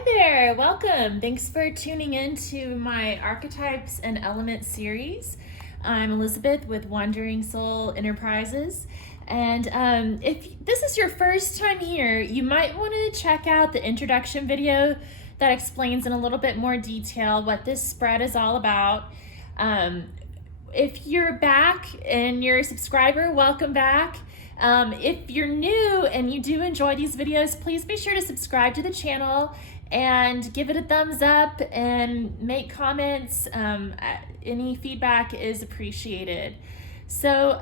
Hi there, welcome. Thanks for tuning in to my Archetypes and Elements series. I'm Elizabeth with Wandering Soul Enterprises. And if this is your first time here, you might want to check out the introduction video that explains in a little bit more detail what this spread is all about. If you're back and you're a subscriber, welcome back. If you're new and you do enjoy these videos, please be sure to subscribe to the channel and give it a thumbs up and make comments. Any feedback is appreciated. So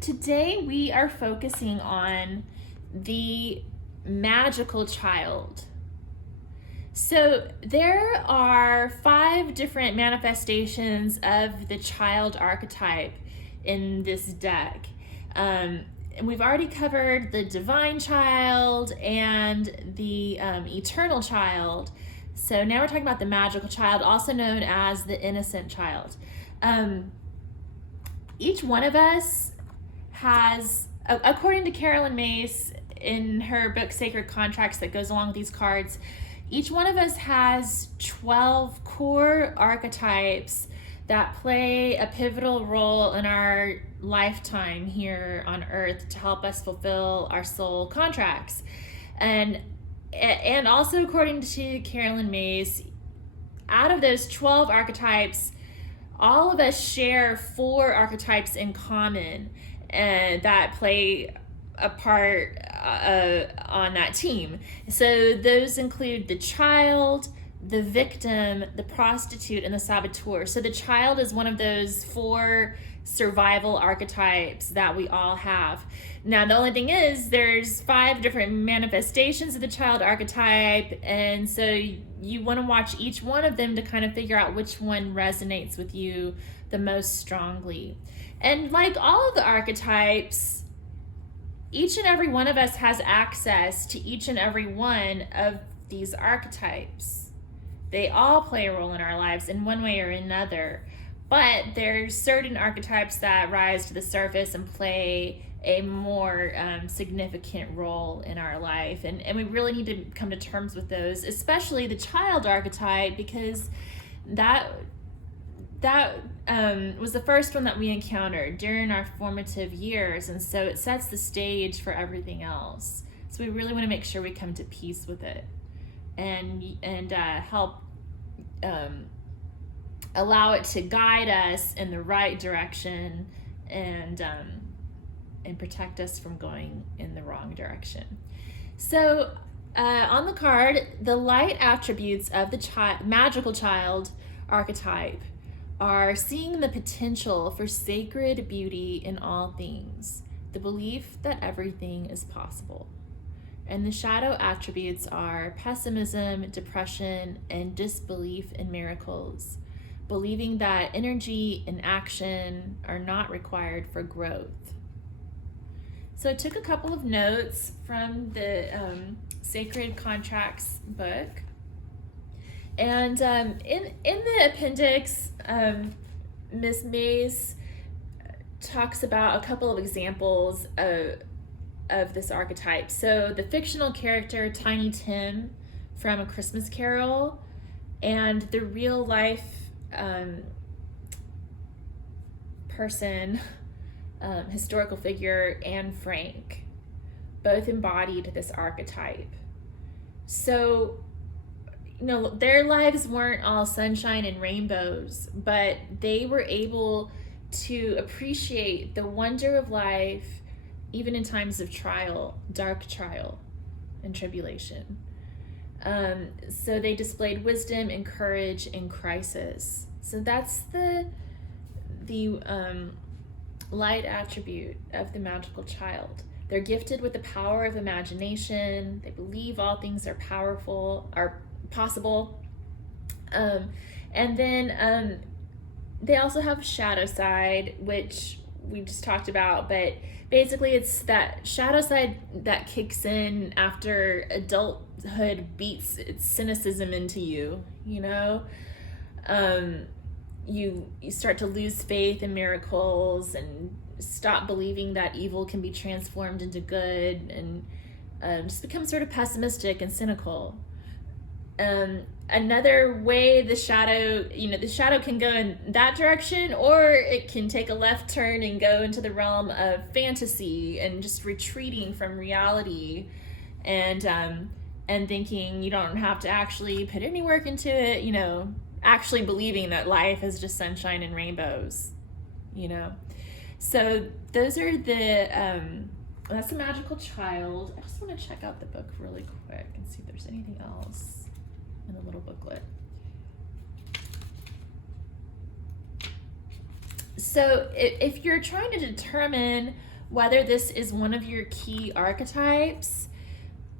today we are focusing on the magical child. So there are 5 different manifestations of the child archetype in this deck. And we've already covered the divine child and the eternal child. So now we're talking about the magical child, also known as the innocent child. Each one of us has, according to Carolyn Myss in her book Sacred Contracts that goes along with these cards, each one of us has 12 core archetypes that play a pivotal role in our lifetime here on earth to help us fulfill our soul contracts. And also according to Carolyn Myss, out of those 12 archetypes, all of us share 4 archetypes in common that play a part on that team. So those include the child, the victim, the prostitute, and the saboteur. So the child is one of those 4 survival archetypes that we all have. Now, the only thing is there's 5 different manifestations of the child archetype, and so you want to watch each one of them to kind of figure out which one resonates with you the most strongly. And like all of the archetypes, each and every one of us has access to each and every one of these archetypes. They all play a role in our lives in one way or another, but there's certain archetypes that rise to the surface and play a more significant role in our life, and we really need to come to terms with those, especially the child archetype, because that was the first one that we encountered during our formative years, and so it sets the stage for everything else. So we really want to make sure we come to peace with it and help allow it to guide us in the right direction and protect us from going in the wrong direction. So on the card, the light attributes of the magical child archetype are seeing the potential for sacred beauty in all things, the belief that everything is possible. And the shadow attributes are pessimism, depression, and disbelief in miracles, believing that energy and action are not required for growth. So I took a couple of notes from the Sacred Contracts book. And in the appendix, Miss Myss talks about a couple of examples of this archetype. So the fictional character Tiny Tim from A Christmas Carol, and the real life person, historical figure Anne Frank, both embodied this archetype. So, you know, their lives weren't all sunshine and rainbows, but they were able to appreciate the wonder of life even in times of trial, dark trial and tribulation. So they displayed wisdom and courage in crisis. So that's the light attribute of the magical child. They're gifted with the power of imagination. They believe all things are possible. And then they also have shadow side, which we just talked about, but basically it's that shadow side that kicks in after adulthood beats its cynicism into you, you know? You start to lose faith in miracles and stop believing that evil can be transformed into good, and just become sort of pessimistic and cynical. Another way the shadow, the shadow can go in that direction, or it can take a left turn and go into the realm of fantasy and just retreating from reality, and thinking you don't have to actually put any work into it, actually believing that life is just sunshine and rainbows, So those are that's the Magical Child. I just want to check out the book really quick and see if there's anything else in the little booklet. So if you're trying to determine whether this is one of your key archetypes,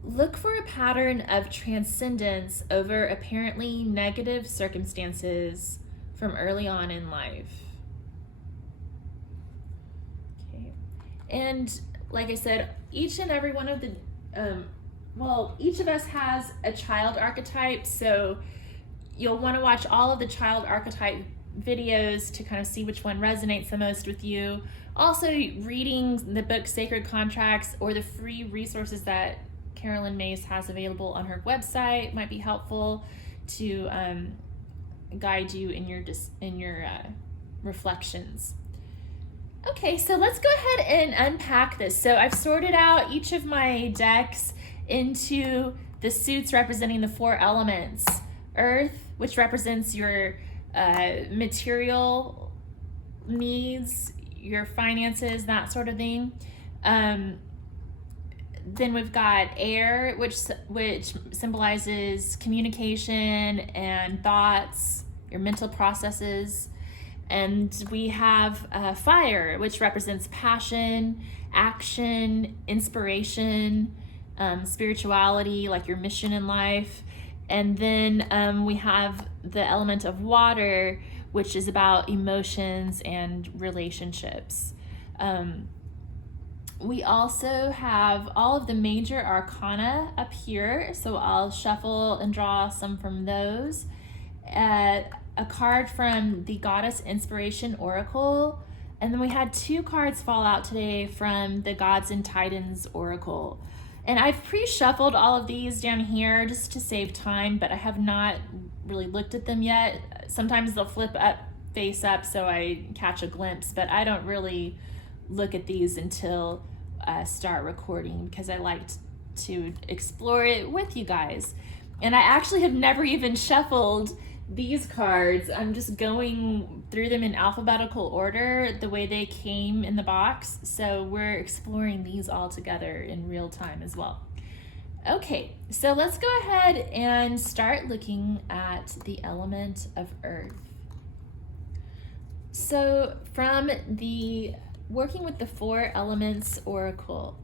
look for a pattern of transcendence over apparently negative circumstances from early on in life. Okay. And like I said, each and every one of the each of us has a child archetype, so you'll want to watch all of the child archetype videos to kind of see which one resonates the most with you. Also, reading the book Sacred Contracts or the free resources that Carolyn Myss has available on her website might be helpful to guide you in your reflections. Okay, so let's go ahead and unpack this. So I've sorted out each of my decks into the suits representing the 4 elements. Earth, which represents your material needs, your finances, that sort of thing. Then we've got air, which symbolizes communication and thoughts, your mental processes. And we have fire, which represents passion, action, inspiration, spirituality, like your mission in life. And then we have the element of water, which is about emotions and relationships. We also have all of the major arcana up here, so I'll shuffle and draw some from those. A card from the Goddess Inspiration Oracle, and then we had 2 cards fall out today from the Gods and Titans Oracle. And I've pre-shuffled all of these down here just to save time, but I have not really looked at them yet. Sometimes they'll flip up, face up, so I catch a glimpse, but I don't really look at these until I start recording, because I like to explore it with you guys. And I actually have never even shuffled these cards. I'm just going through them in alphabetical order, the way they came in the box. So we're exploring these all together in real time as well. Okay, so let's go ahead and start looking at the element of earth. So from the Working with the 4 Elements Oracle,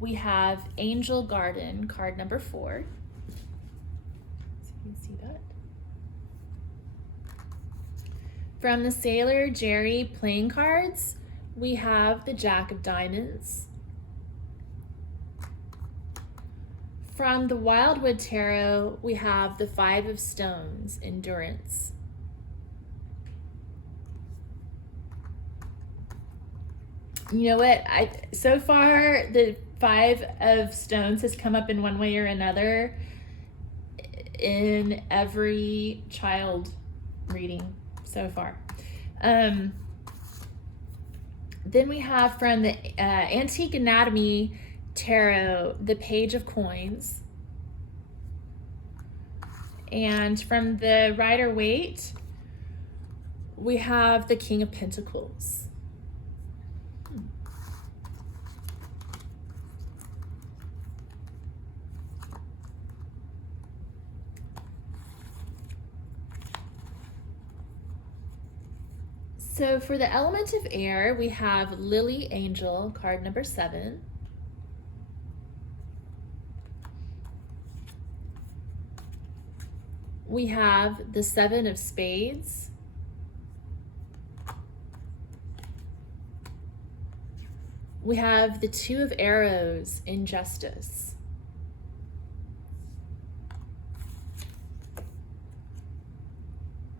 we have Angel Garden, card number 4. So you can see that. From the Sailor Jerry playing cards, we have the Jack of Diamonds. From the Wildwood Tarot, we have the 5 of Stones, Endurance. You know what? So far, the 5 of Stones has come up in one way or another in every child reading so far. Then we have from the Antique Anatomy Tarot, the Page of Coins. And from the Rider Waite, we have the King of Pentacles. So for the element of air, we have Lily Angel, card number 7. We have the 7 of Spades. We have the 2 of Arrows, Injustice.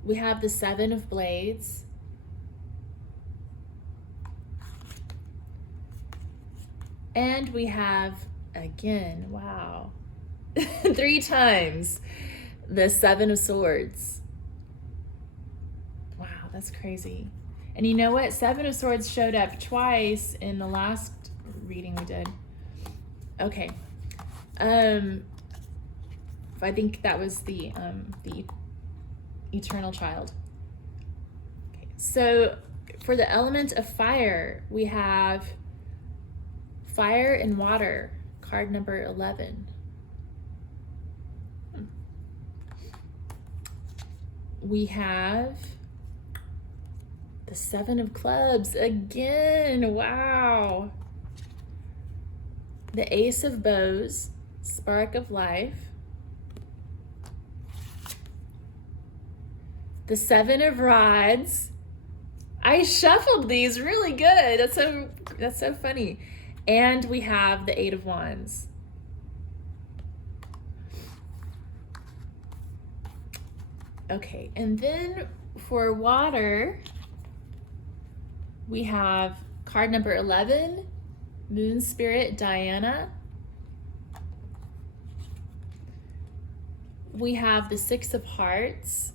We have the 7 of Blades. And we have Again, wow. 3 times the 7 of Swords. Wow, that's crazy. And you know what? 7 of Swords showed up twice in the last reading we did. Okay. I think that was the eternal child. Okay. So for the element of fire, we have fire and water, card number 11. We have the 7 of clubs again. Wow. The ace of bows, spark of life. The 7 of rods. I shuffled these really good. That's so funny. And we have the 8 of wands. Okay, and then for water, we have card number 11, Moon Spirit Diana. We have the 6 of hearts.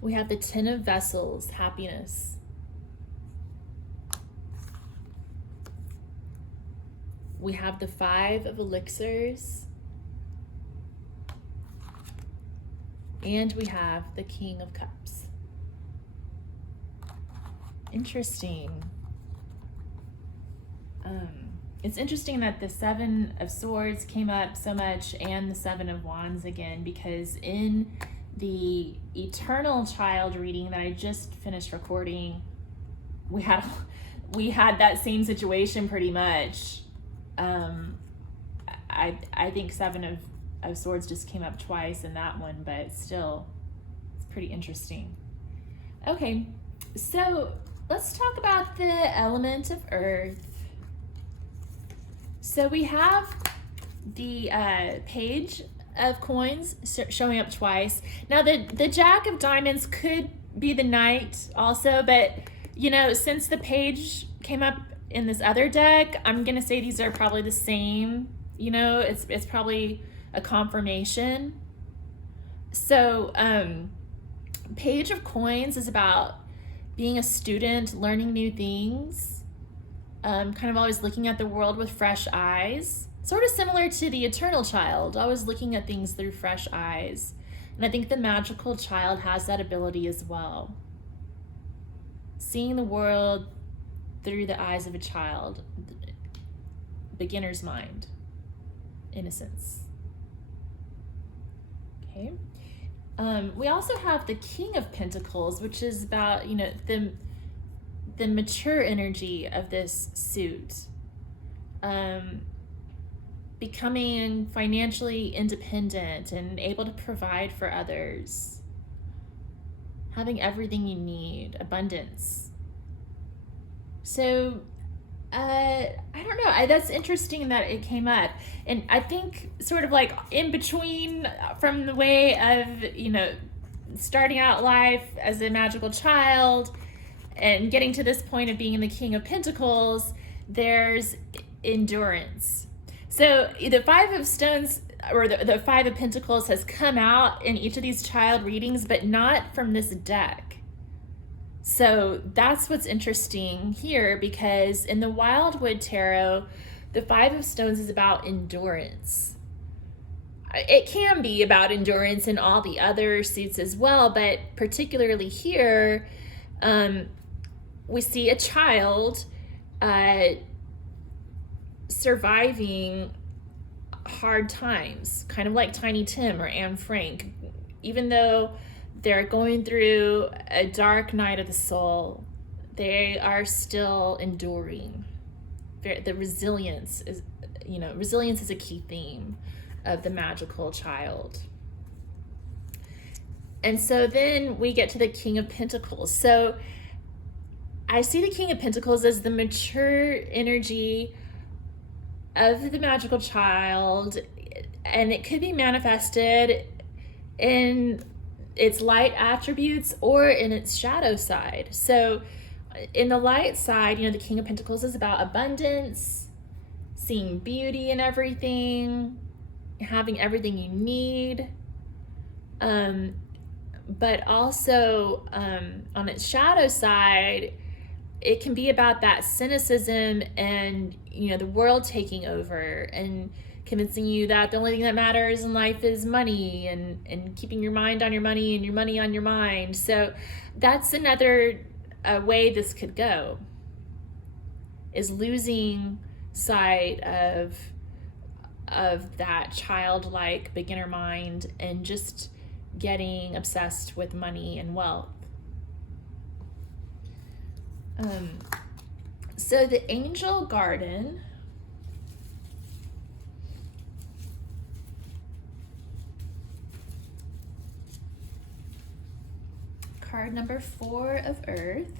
We have the 10 of vessels, happiness. We have the 5 of elixirs. And we have the King of Cups. Interesting. It's interesting that the 7 of Swords came up so much and the 7 of Wands again, because in the Eternal Child reading that I just finished recording, we had that same situation pretty much. I think 7 of Swords just came up twice in that one, but still, it's pretty interesting. Okay, so let's talk about the element of earth. So we have the page of coins showing up twice. Now the Jack of Diamonds could be the Knight also, but you know, since the page came up in this other deck, I'm gonna say these are probably the same. You know, it's probably a confirmation. So Page of Coins is about being a student, learning new things, kind of always looking at the world with fresh eyes, sort of similar to the Eternal Child, always looking at things through fresh eyes. And I think the Magical Child has that ability as well, seeing the world through the eyes of a child, beginner's mind, innocence. Okay. We also have the King of Pentacles, which is about, you know, the mature energy of this suit. Becoming financially independent and able to provide for others. Having everything you need, abundance. So, I don't know, that's interesting that it came up. And I think sort of like in between from the way of, you know, starting out life as a magical child and getting to this point of being the King of Pentacles, there's endurance. So the 5 of Stones or the 5 of Pentacles has come out in each of these child readings, but not from this deck. So that's what's interesting here, because in the Wildwood Tarot, the 5 of Stones is about endurance. It can be about endurance in all the other suits as well, but particularly here, we see a child surviving hard times, kind of like Tiny Tim or Anne Frank. Even though they're going through a dark night of the soul, they are still enduring. The resilience is, you know, resilience is a key theme of the Magical Child. And so then we get to the King of Pentacles. So I see the King of Pentacles as the mature energy of the Magical Child, and it could be manifested in its light attributes or in its shadow side. So in the light side, the King of Pentacles is about abundance, seeing beauty in everything, having everything you need. But also on its shadow side, it can be about that cynicism and, the world taking over and convincing you that the only thing that matters in life is money, and keeping your mind on your money and your money on your mind. So that's another way this could go, is losing sight of that childlike beginner mind and just getting obsessed with money and wealth. So the Angel Garden, card number 4 of Earth.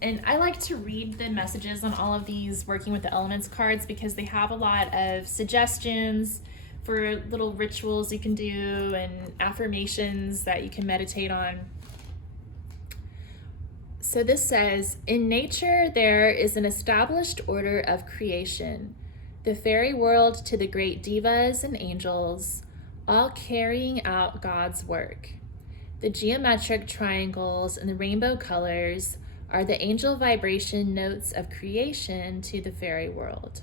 And I like to read the messages on all of these Working with the Elements cards because they have a lot of suggestions for little rituals you can do and affirmations that you can meditate on. So this says, in nature there is an established order of creation, the fairy world to the great divas and angels, all carrying out God's work. The geometric triangles and the rainbow colors are the angel vibration notes of creation to the fairy world.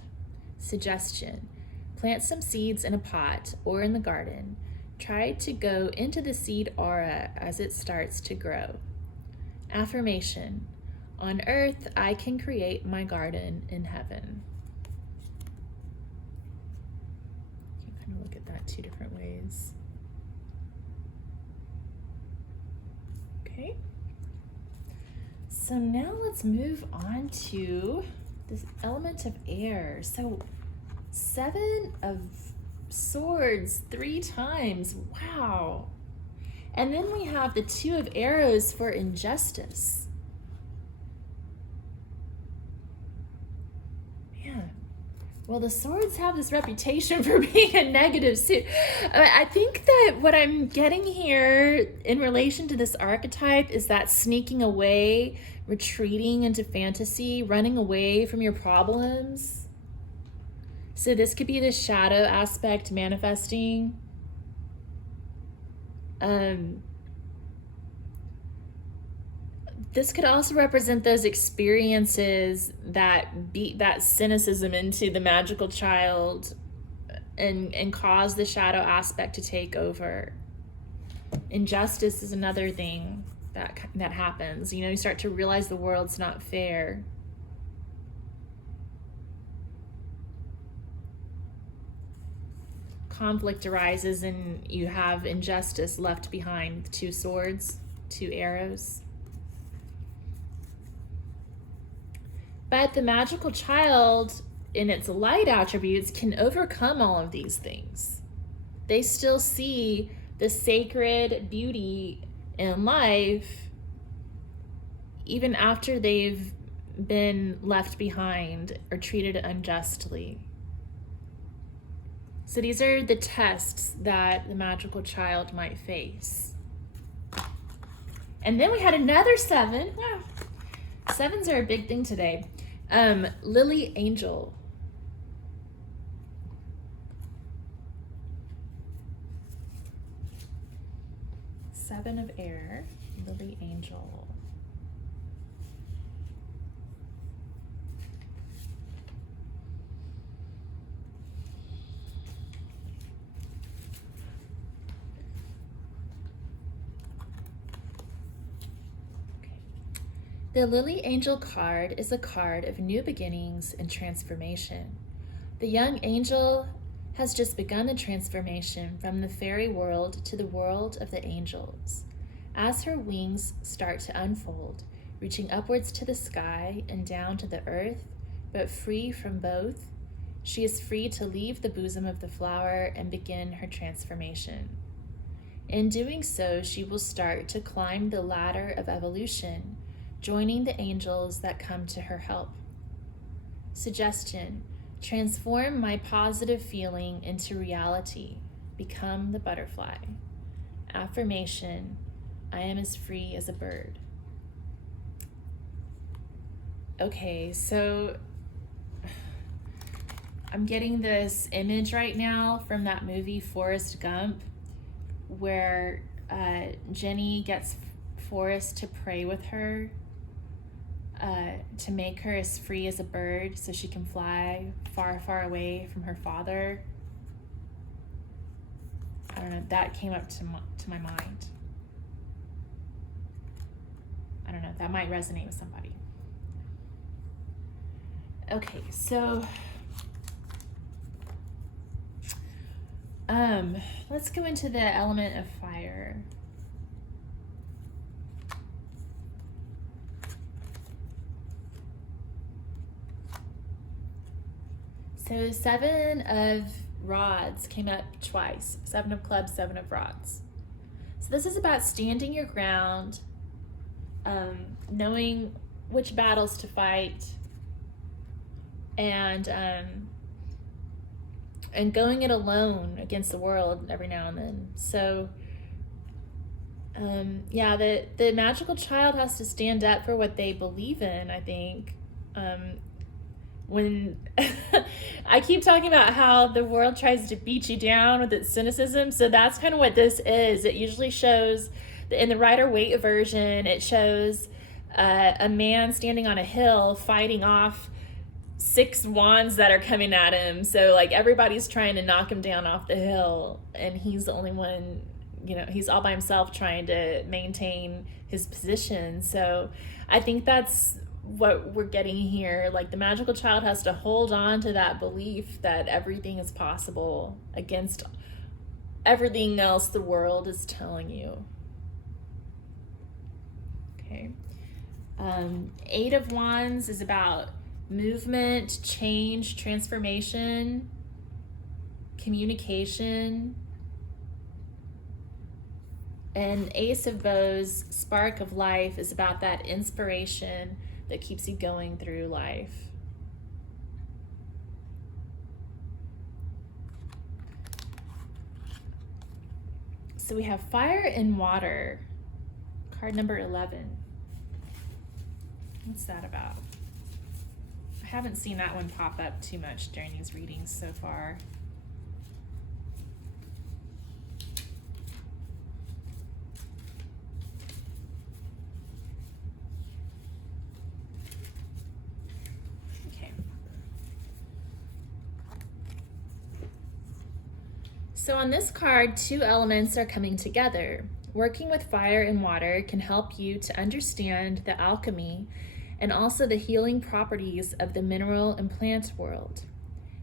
Suggestion: plant some seeds in a pot or in the garden. Try to go into the seed aura as it starts to grow. Affirmation: on earth, I can create my garden in heaven. You can kind of look at that 2 different ways. Okay. So now let's move on to this element of air. So 7 of Swords 3 times. Wow. And then we have the 2 of Arrows for injustice. Man. Well, the Swords have this reputation for being a negative suit. I think that what I'm getting here in relation to this archetype is that sneaking away, retreating into fantasy, running away from your problems. So this could be the shadow aspect manifesting. This could also represent those experiences that beat that cynicism into the magical child and cause the shadow aspect to take over. Injustice is another thing that happens. You start to realize the world's not fair. Conflict arises and you have injustice left behind. 2 swords, 2 arrows. But the magical child, in its light attributes, can overcome all of these things. They still see the sacred beauty in life, even after they've been left behind or treated unjustly. So these are the tests that the magical child might face. And then we had another 7. Wow. 7s are a big thing today. Lily Angel. Seven of Air, Lily Angel. The Lily Angel card is a card of new beginnings and transformation. The young angel has just begun the transformation from the fairy world to the world of the angels. As her wings start to unfold, reaching upwards to the sky and down to the earth, but free from both, she is free to leave the bosom of the flower and begin her transformation. In doing so, she will start to climb the ladder of evolution, joining the angels that come to her help. Suggestion: transform my positive feeling into reality. Become the butterfly. Affirmation: I am as free as a bird. Okay, so I'm getting this image right now from that movie Forrest Gump, where Jenny gets Forrest to pray with her to make her as free as a bird so she can fly far, far away from her father. I don't know, that came up to my mind. I don't know, that might resonate with somebody. Okay, so let's go into the element of fire. So 7 of rods came up twice. 7 of clubs, 7 of rods. So this is about standing your ground, knowing which battles to fight, and going it alone against the world every now and then. So yeah, the magical child has to stand up for what they believe in, I think. When I keep talking about how the world tries to beat you down with its cynicism, so that's kind of what this is. It usually shows, in the Rider-Waite version, it shows a man standing on a hill fighting off 6 wands that are coming at him. So like everybody's trying to knock him down off the hill, and he's the only one, you know, he's all by himself trying to maintain his position. So I think that's what we're getting here. Like the magical child has to hold on to that belief that everything is possible against everything else the world is telling you. Okay. 8 of wands is about movement, change, transformation, communication. And Ace of bows, spark of life, is about that inspiration that keeps you going through life. So we have fire and water, card number 11. What's that about? I haven't seen that one pop up too much during these readings so far. So on this card, 2 elements are coming together. Working with fire and water can help you to understand the alchemy and also the healing properties of the mineral and plant world.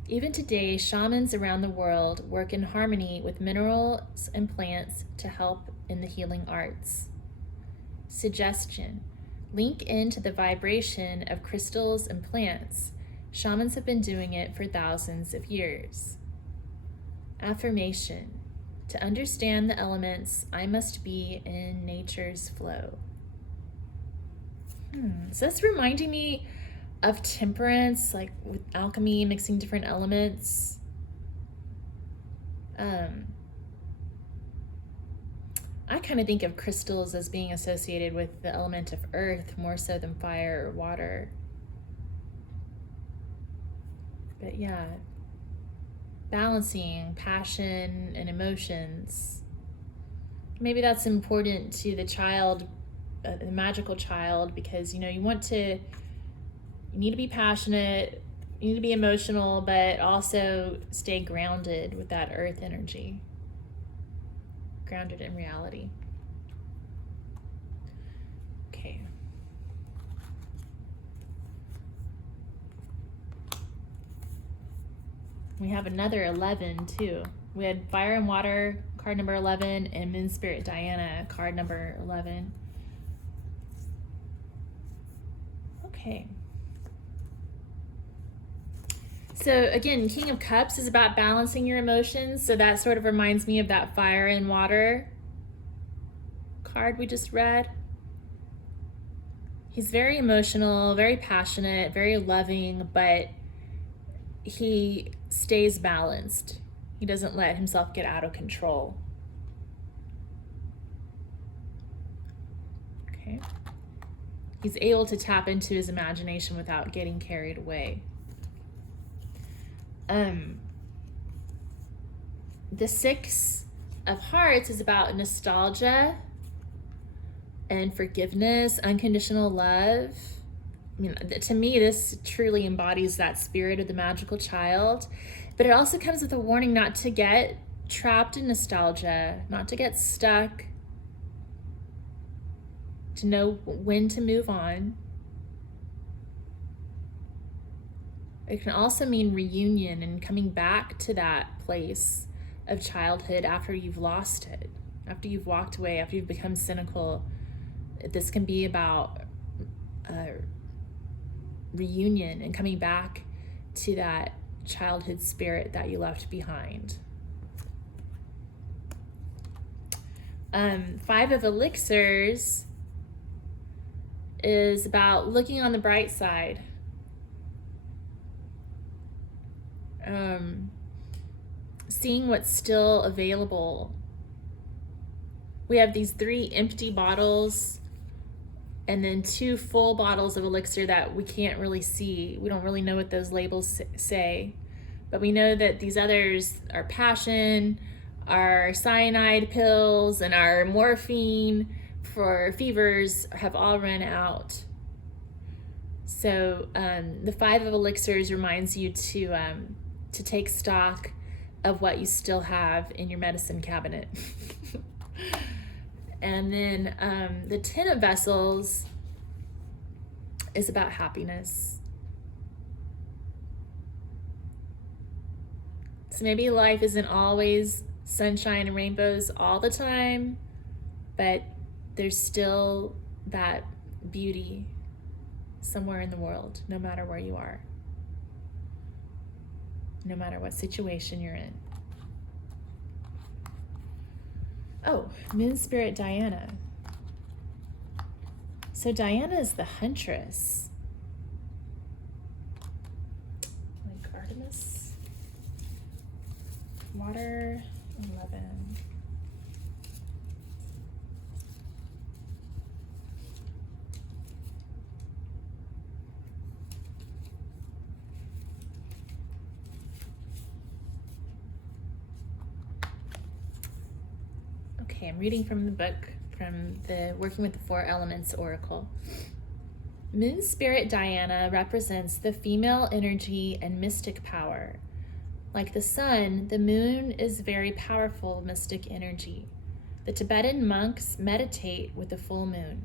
Even today, shamans around the world work in harmony with minerals and plants to help in the healing arts. Suggestion: link into the vibration of crystals and plants. Shamans have been doing it for thousands of years. Affirmation: to understand the elements, I must be in nature's flow. So that's reminding me of temperance, like with alchemy, mixing different elements. I kind of think of crystals as being associated with the element of earth more so than fire or water. But yeah, balancing passion and emotions. Maybe that's important to the child, the magical child, because you know you need to be passionate, you need to be emotional, but also stay grounded with that earth energy, grounded in reality. Okay. We have another 11 too. We had fire and water, card number 11, and Moon Spirit Diana, card number 11. Okay. So again, King of Cups is about balancing your emotions. So that sort of reminds me of that fire and water card we just read. He's very emotional, very passionate, very loving, but he stays balanced. He doesn't let himself get out of control. He's able to tap into his imagination without getting carried away. The Six of Hearts is about nostalgia and forgiveness, unconditional love. I mean, to me, this truly embodies that spirit of the magical child. But it also comes with a warning not to get trapped in nostalgia, not to get stuck, to know when to move on. It can also mean reunion and coming back to that place of childhood after you've lost it, after you've walked away, after you've become cynical. This can be about reunion and coming back to that childhood spirit that you left behind. Five of Elixirs is about looking on the bright side. Seeing what's still available. We have these 3 empty bottles and then 2 full bottles of elixir that we can't really see. We don't really know what those labels say, but we know that these others are passion, our cyanide pills, and our morphine for fevers have all run out. So the 5 of Elixirs reminds you to take stock of what you still have in your medicine cabinet. And then the 10 of Vessels is about happiness. So maybe life isn't always sunshine and rainbows all the time, but there's still that beauty somewhere in the world, no matter where you are, no matter what situation you're in. Oh, Moon Spirit Diana. So Diana is the huntress. Like Artemis. Water 11. Okay, I'm reading from the book, from the Working with the Four Elements Oracle. Moon Spirit Diana represents the female energy and mystic power. Like the sun, the moon is very powerful mystic energy. The Tibetan monks meditate with the full moon.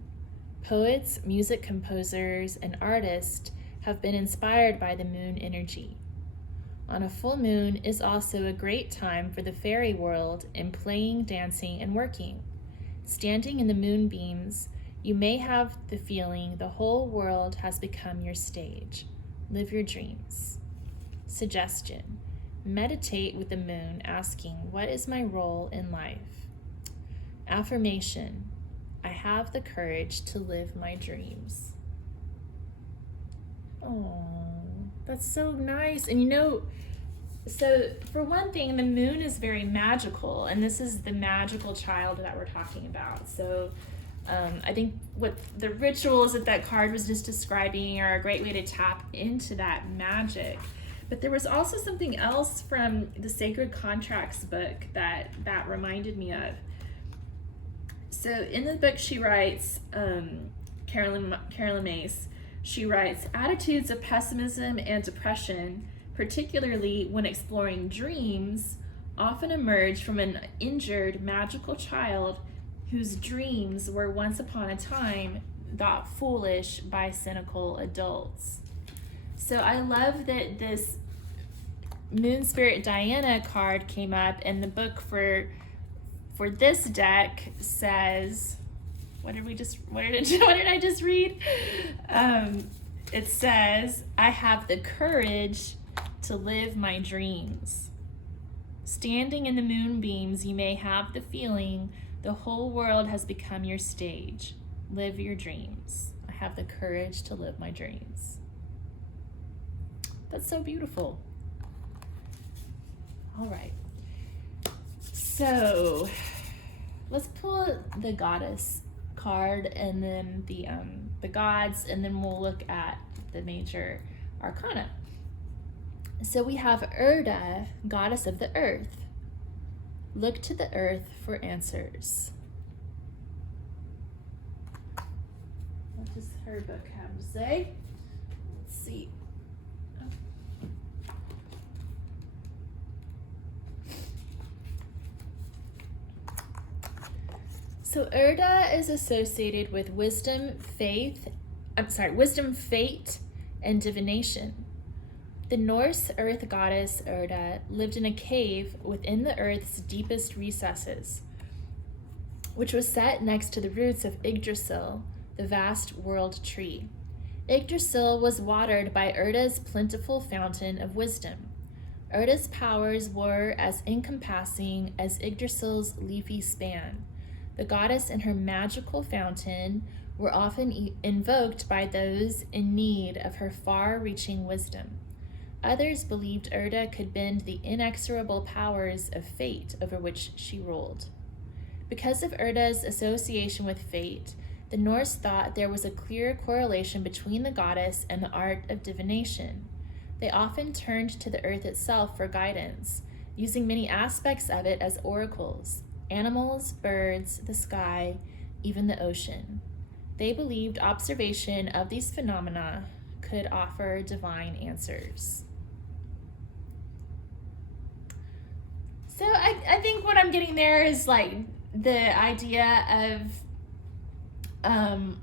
Poets, music composers, and artists have been inspired by the moon energy. On a full moon is also a great time for the fairy world in playing, dancing, and working. Standing in the moonbeams, you may have the feeling the whole world has become your stage. Live your dreams. Suggestion: meditate with the moon, asking, what is my role in life? Affirmation: I have the courage to live my dreams. Oh, that's so nice. And you know, so for one thing, the moon is very magical, and this is the magical child that we're talking about. So I think what the rituals that card was just describing are a great way to tap into that magic. But there was also something else from the Sacred Contracts book that reminded me of. So in the book she writes, Carolyn Myss, she writes, attitudes of pessimism and depression, particularly when exploring dreams, often emerge from an injured magical child whose dreams were once upon a time thought foolish by cynical adults. So I love that this Moon Spirit Diana card came up, and the book for this deck says, what did I just read? It says, I have the courage to live my dreams. Standing in the moonbeams, you may have the feeling the whole world has become your stage. Live your dreams. I have the courage to live my dreams. That's so beautiful. All right. So let's pull the Goddess card, and then the gods, and then we'll look at the major arcana. So we have Erda, goddess of the earth. Look to the earth for answers. What does her book have to say? Let's see. So Erda is associated with wisdom, fate, and divination. The Norse earth goddess Erda lived in a cave within the earth's deepest recesses, which was set next to the roots of Yggdrasil, the vast world tree. Yggdrasil was watered by Erda's plentiful fountain of wisdom. Erda's powers were as encompassing as Yggdrasil's leafy span. The goddess and her magical fountain were often invoked by those in need of her far-reaching wisdom. Others believed Erda could bend the inexorable powers of fate over which she ruled. Because of Erda's association with fate, the Norse thought there was a clear correlation between the goddess and the art of divination. They often turned to the earth itself for guidance, using many aspects of it as oracles: animals, birds, the sky, even the ocean. They believed observation of these phenomena could offer divine answers. So I think what I'm getting there is like the idea of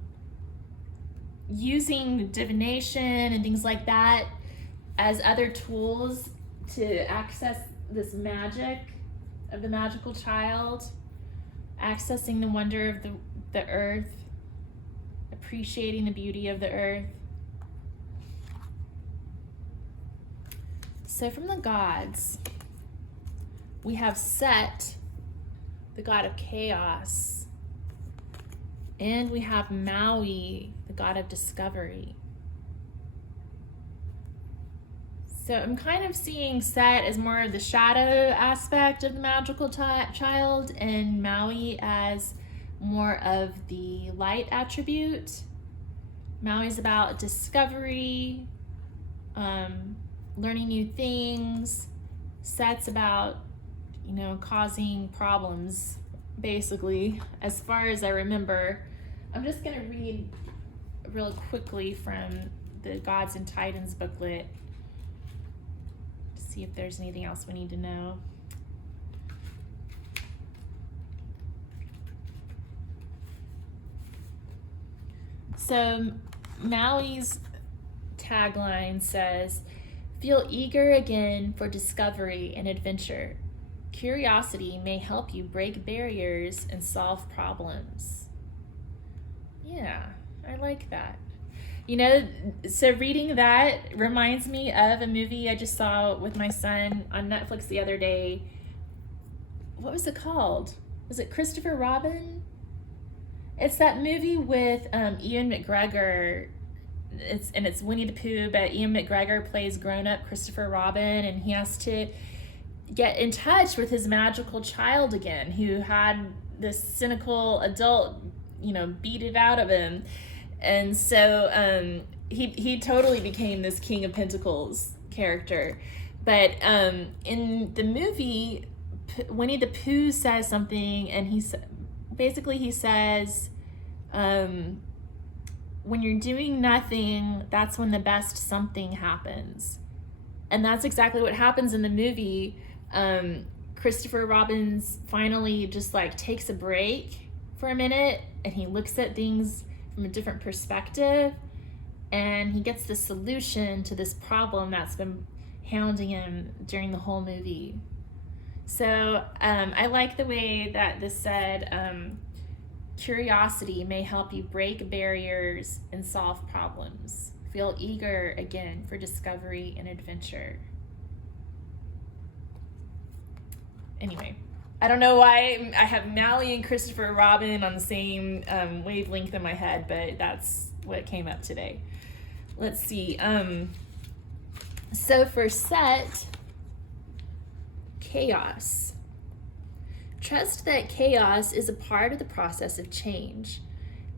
using divination and things like that as other tools to access this magic of the magical child, accessing the wonder of the earth, appreciating the beauty of the earth. So from the gods, we have Set, the god of chaos, and we have Maui, the god of discovery. So I'm kind of seeing Set as more of the shadow aspect of the magical child, and Maui as more of the light attribute. Maui's about discovery, learning new things. Set's about, causing problems, basically, as far as I remember. I'm just going to read real quickly from the Gods and Titans booklet to see if there's anything else we need to know. So Maui's tagline says, "Feel eager again for discovery and adventure. Curiosity may help you break barriers and solve problems." Yeah, I like that. So reading that reminds me of a movie I just saw with my son on Netflix the other day. What was it called? Was it Christopher Robin? It's that movie with Ian McGregor. It's Winnie the Pooh, but Ian McGregor plays grown-up Christopher Robin, and he has to get in touch with his magical child again, who had this cynical adult, beat it out of him. And so he totally became this King of Pentacles character. But in the movie, Winnie the Pooh says something, and he says, when you're doing nothing, that's when the best something happens. And that's exactly what happens in the movie. Christopher Robin's finally just takes a break for a minute, and he looks at things from a different perspective, and he gets the solution to this problem that's been hounding him during the whole movie. So I like the way that this said, curiosity may help you break barriers and solve problems. Feel eager again for discovery and adventure. Anyway, I don't know why I have Maui and Christopher Robin on the same wavelength in my head, but that's what came up today. Let's see. So for Set, chaos. Trust that chaos is a part of the process of change.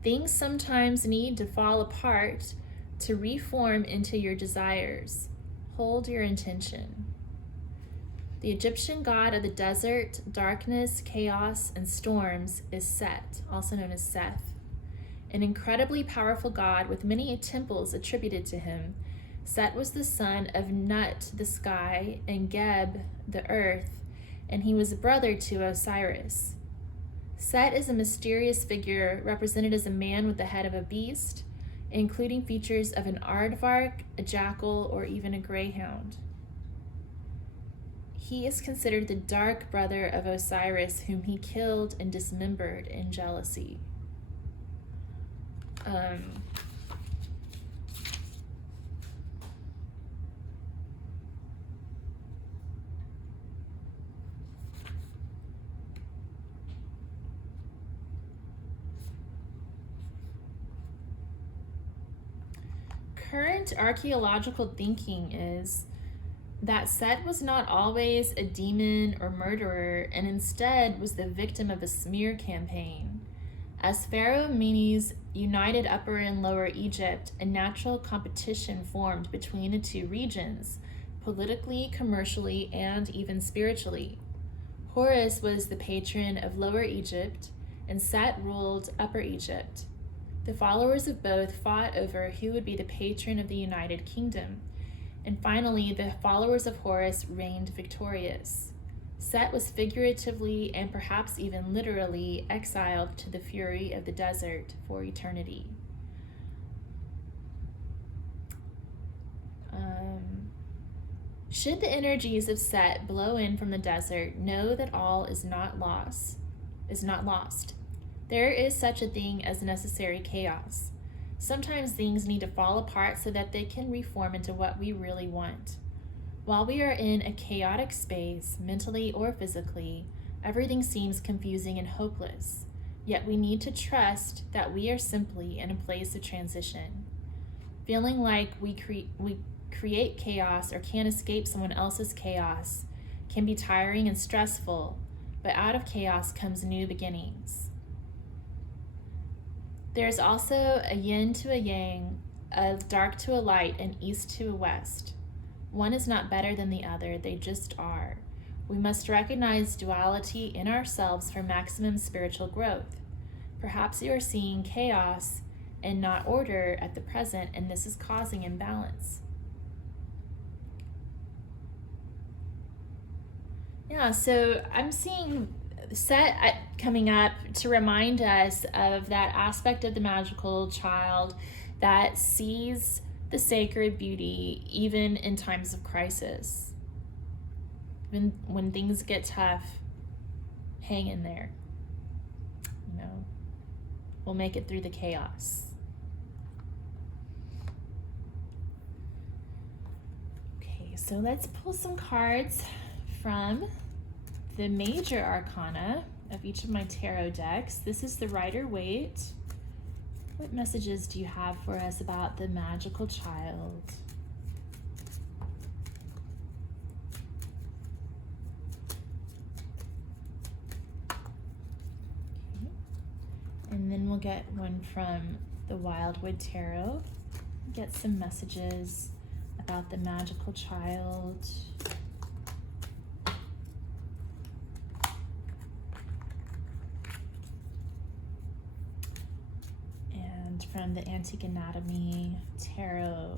Things sometimes need to fall apart to reform into your desires. Hold your intention. The Egyptian god of the desert, darkness, chaos, and storms is Set, also known as Seth, an incredibly powerful god with many temples attributed to him. Set was the son of Nut, the sky, and Geb, the earth, and he was a brother to Osiris. Set is a mysterious figure represented as a man with the head of a beast, including features of an aardvark, a jackal, or even a greyhound. He is considered the dark brother of Osiris, whom he killed and dismembered in jealousy. Current archaeological thinking is that Set was not always a demon or murderer, and instead was the victim of a smear campaign. As Pharaoh Menes united Upper and Lower Egypt, a natural competition formed between the two regions, politically, commercially, and even spiritually. Horus was the patron of Lower Egypt, and Set ruled Upper Egypt. The followers of both fought over who would be the patron of the United Kingdom, and finally the followers of Horus reigned victorious. Set was figuratively and perhaps even literally exiled to the fury of the desert for eternity. Should the energies of Set blow in from the desert, know that all is not lost. There is such a thing as necessary chaos. Sometimes things need to fall apart so that they can reform into what we really want. While we are in a chaotic space, mentally or physically, everything seems confusing and hopeless. Yet we need to trust that we are simply in a place of transition. Feeling like we create chaos or can't escape someone else's chaos can be tiring and stressful, but out of chaos comes new beginnings. There is also a yin to a yang, a dark to a light, and east to a west. One is not better than the other, they just are. We must recognize duality in ourselves for maximum spiritual growth. Perhaps you are seeing chaos and not order at the present, and this is causing imbalance. Yeah, so I'm seeing Set coming up to remind us of that aspect of the magical child that sees the sacred beauty even in times of crisis. When things get tough, hang in there. We'll make it through the chaos. Okay, so let's pull some cards from the major arcana of each of my tarot decks. This is the Rider-Waite. What messages do you have for us about the magical child? Okay. And then we'll get one from the Waite Tarot. Get some messages about the magical child. From the Antique Anatomy Tarot,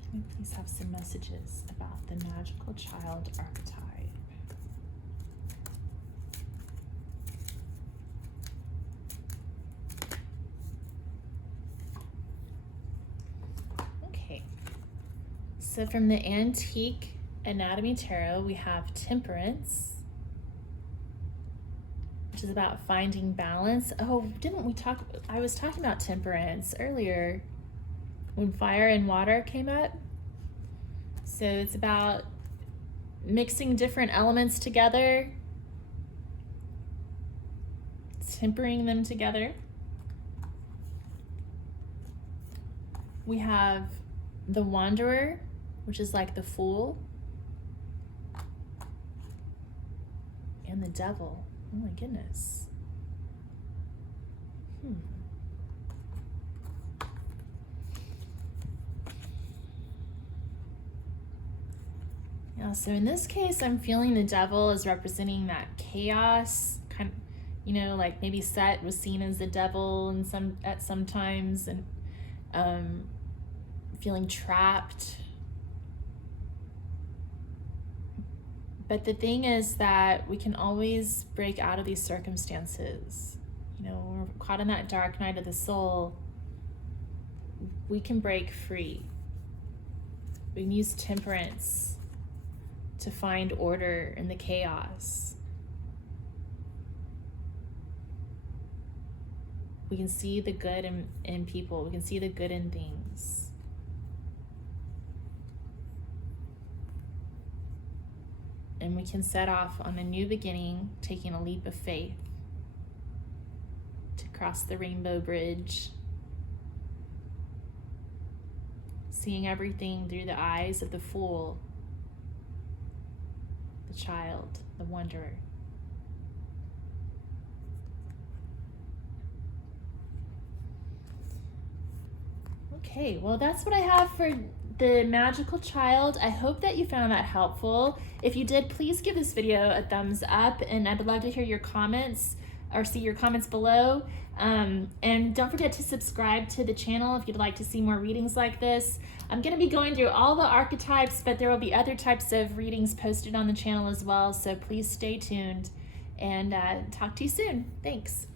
can we please have some messages about the magical child archetype? Okay, so from the Antique Anatomy Tarot, we have Temperance, which is about finding balance. Oh, didn't we talk? I was talking about temperance earlier when fire and water came up. So it's about mixing different elements together, tempering them together. We have the Wanderer, which is like the Fool, and the Devil. Oh my goodness. Yeah, so in this case, I'm feeling the devil is representing that chaos, kind of, you know, like maybe Set was seen as the devil and at some times, and feeling trapped. But the thing is that we can always break out of these circumstances. You know, when we're caught in that dark night of the soul, we can break free. We can use temperance to find order in the chaos. We can see the good in people. We can see the good in things. And we can set off on a new beginning, taking a leap of faith to cross the rainbow bridge, seeing everything through the eyes of the fool, the child, the wanderer. Okay, well, that's what I have for the magical child. I hope that you found that helpful. If you did, please give this video a thumbs up, and I'd love to hear your comments or see your comments below. And don't forget to subscribe to the channel if you'd like to see more readings like this. I'm going to be going through all the archetypes, but there will be other types of readings posted on the channel as well, so please stay tuned, and talk to you soon. Thanks.